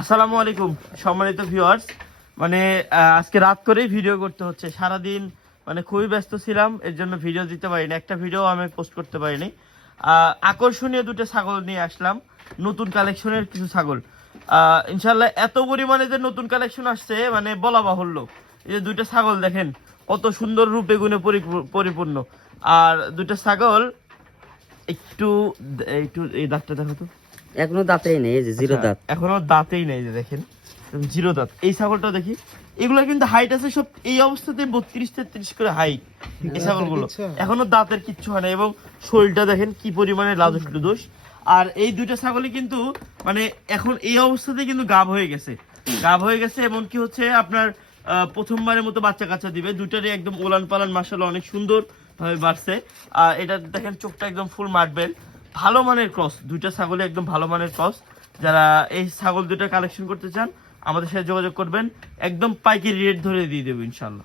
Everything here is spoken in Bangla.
আসসালামু আলাইকুম সম্মানিত ভিউয়ার্স। মানে আজকে রাত করেই ভিডিও করতে হচ্ছে, সারাদিন মানে খুবই ব্যস্ত ছিলাম, এর জন্য ভিডিও দিতে পারিনি, একটা ভিডিও আমি পোস্ট করতে পারিনি। আকর্ষণীয় দুটো ছাগল নিয়ে আসলাম, নতুন কালেকশনের কিছু ছাগল। ইনশাল্লাহ এত পরিমাণে যে নতুন কালেকশন আসছে মানে বলা বাহুল্য। এই যে দুইটা ছাগল দেখেন কত সুন্দর রূপে গুণে পরিপূর্ণ। আর দুইটা ছাগল একটু একটু এই দাঁতটা দেখো তো, এখনো দাঁতেই নেই, এই যে জিরো দাঁত। এখনো দাঁতেই নেই, যে দেখেন জিরো দাঁত। এই ছাগলটা দেখি, এগুলো কিন্তু হাইট আছে সব এই অবস্থাতে 32-33 করে হাইট। এই ছাগলগুলো এখনো দাঁতের কিচ্ছু হয় না, এবং শরীরটা দেখেন কি পরিমাণে লাজুক লুদুস। আর এই দুইটা ছাগলই কিন্তু মানে এখন এই অবস্থাতে কিন্তু গাব হয়ে গেছে, এমন কি হচ্ছে আপনার প্রথমবারের মতো বাচ্চা কাচ্চা দিবে। দুইটারই একদম ওলান পালান মাশাআল্লাহ অনেক সুন্দর ভাবে বাড়ছে। আর এটা দেখেন চোখটা একদম ফুল মার্বেল, ভালো মানের ক্রস। দুইটা ছাগলে একদম ভালো মানের ক্রস। যারা এই ছাগল দুটো কালেকশন করতে চান আমাদের সাথে যোগাযোগ করবেন, একদম পাইকারি রেট ধরে দিয়ে দেবো ইনশাল্লাহ।